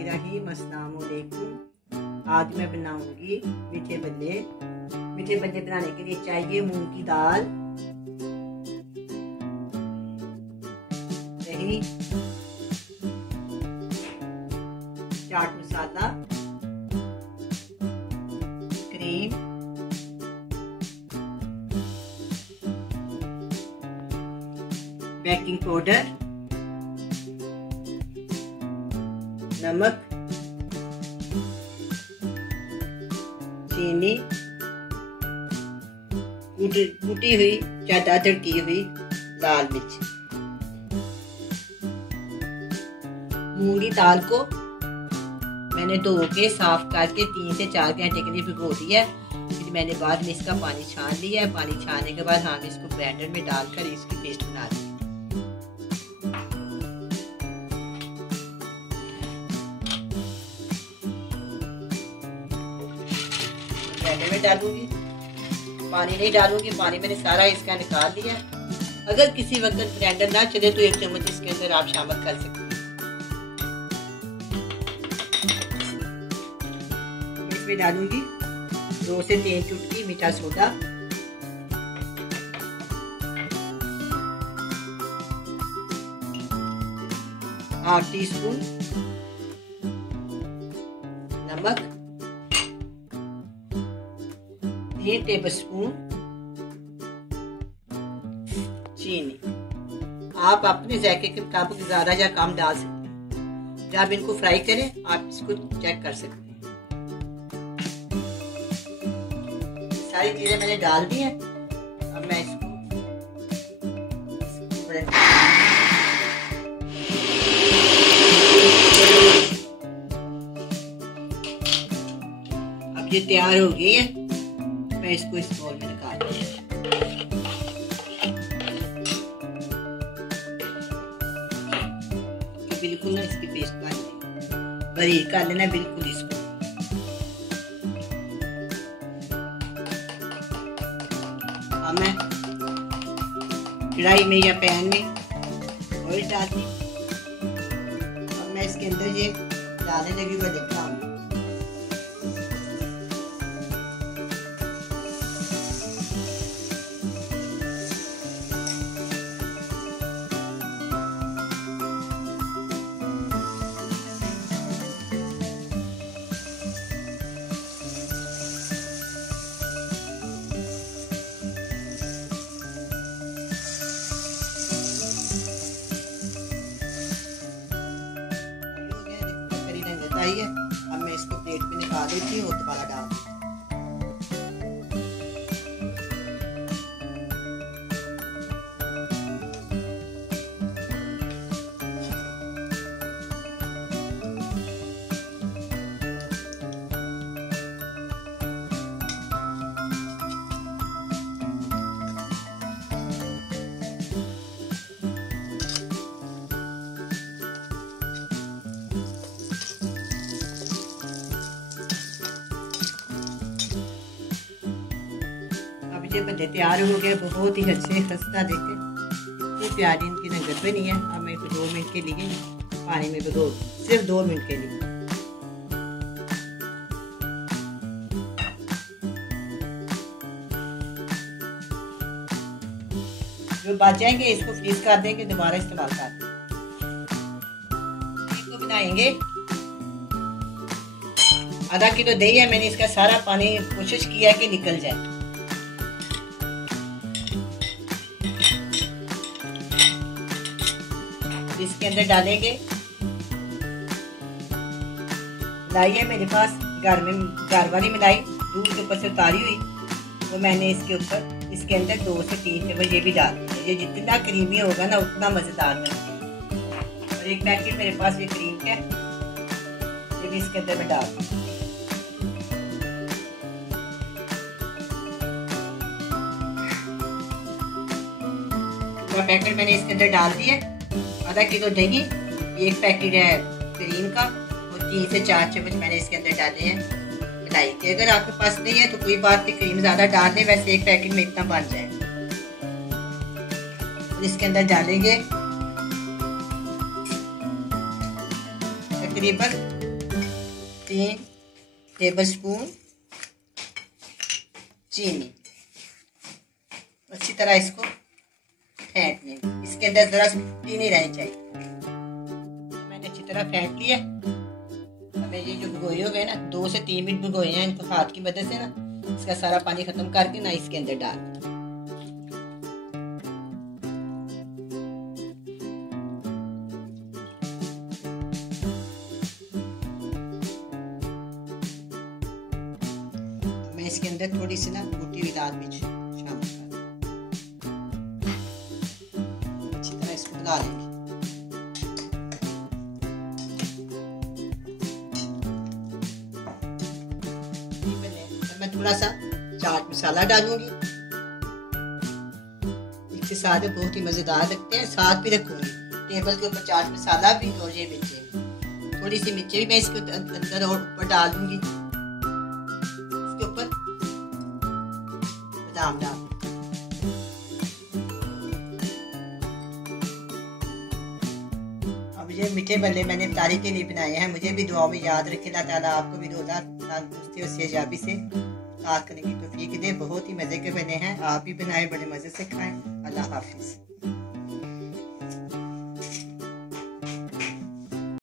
बिस्मिल्लाहिर्रहमानिर्रहीम। अस्सलाम वालेकुम। आज मैं बनाऊंगी मीठे बल्ले। मीठे बल्ले बनाने के लिए चाहिए मूंग की दाल, दही, chaat masala, cream, baking powder, नमक, चीनी, कुटी हुई या दादर की हुई लाल मिर्च। मूंगी दाल को मैंने धो के साफ करके 3 से 4 घंटे के लिए भिगो दिया। फिर मैंने बाद में इसका पानी छान लिया। पानी छानने के बाद हम इसको ब्लेंडर में डालकर इसकी पेस्ट बना दी। ब्लेंडर में डालूंगी, पानी नहीं डालूंगी। पानी मैंने सारा इसका निकाल दिया। अगर किसी वक्त ब्लेंडर ना चले तो 1 चम्मच इसके अंदर आप शामिल कर सकते हैं। इसमें डालूंगी 2 से 3 चुटकी मीठा सोडा, ½ टीस्पून नमक, 3 टेबलस्पून चीनी। आप अपने जायके के मुताबिक ज्यादा या कम डाल सकते हैं। जब इनको फ्राई करें आप इसको चेक कर सकते हैं। सारी चीजें मैंने डाल दी हैं। अब मैं इसको अब ये तैयार हो गई है। मैं इसको इस बोल में निकाल दूंगी। बिल्कुल ना इसकी पेस्ट बारीक कर लेना बिल्कुल इसको। अब मैं कढ़ाई में या पैन में ऑयल डालती। अब मैं इसके अंदर ये डालने लगी हुआ देखता हूँ। है अब मैं इसको प्लेट में निकाल देती हूँ और दोबारा डाल दूँ। ये बल्ले तैयार हो गए, बहुत ही अच्छे खस्ता देखे। इतनी प्यारी इनकी रंगत भी नहीं है। अब मैं इसको 2 मिनट के लिए पानी में भिगो, सिर्फ 2 मिनट के लिए। जो बच जाएंगे इसको फ्रीज कर देंगे, दोबारा इस्तेमाल कर देंगे। इसको बनाएंगे। ½ किलो दही है, मैंने इसका सारा पानी कोशिश किया कि निकल जाए। इसके अंदर डालेंगे मलाई है मेरे पास, घर वाली मलाई दूध के ऊपर से उतारी हुई, वो मैंने इसके ऊपर इसके अंदर 2 से 3 चम्मच ये भी डाल दिया। ये जितना क्रीमी होगा ना उतना मजेदार बनेगा। और 1 पैकेट मेरे पास ये क्रीम का, ये भी इसके अंदर मैं डाल दूँ। पैकेट मैंने इसके अंदर डाल दिया। ½ किलो दही, 1 पैकेट है क्रीम का और 3 से 4 चम्मच मैंने इसके अंदर डाले हैं मलाई के। अगर आपके पास नहीं है तो कोई बात नहीं, क्रीम ज्यादा डाल दें, वैसे 1 पैकेट में इतना बन जाएगा। और इसके अंदर डालेंगे तकरीबन 3 टेबलस्पून चीनी। अच्छी तरह इसको फेंट लेंगे। इसके अंदर जरा सी नहीं रहनी चाहिए। मैंने अच्छी तरह फेंट लिया। हमें ये जो भिगोए हुए ना 2 से 3 मिनट भिगोए हैं, इनको हाथ की मदद से ना इसका सारा पानी खत्म करके ना इसके अंदर डाल। मैं इसके अंदर थोड़ी सी ना कुटी हुई लाल मिर्च शामिल कर, अच्छी तरह इसको मिला लेंगे। मैं थोड़ा सा चाट मसाला डालूंगी। इसके साथ बहुत ही मजेदार लगते हैं। साथ भी रखूंगी टेबल के ऊपर चाट मसाला भी और ये मिर्चें, थोड़ी सी मिर्चें भी मैं इसके अंदर और ऊपर डाल दूंगी। इसके ऊपर बादाम डाल। अब ये मीठे बल्ले मैंने इफ्तारी के लिए बनाए हैं। मुझे भी दुआ में याद रखे। अल्लाह ताला आपको भी रोज़ा तंदुरुस्ती और सेहतयाबी से साथ करने की तौफीक दे। बहुत ही मज़े के बने हैं, आप भी बनाए, बड़े मज़े से खाएं। अल्लाह हाफिज़।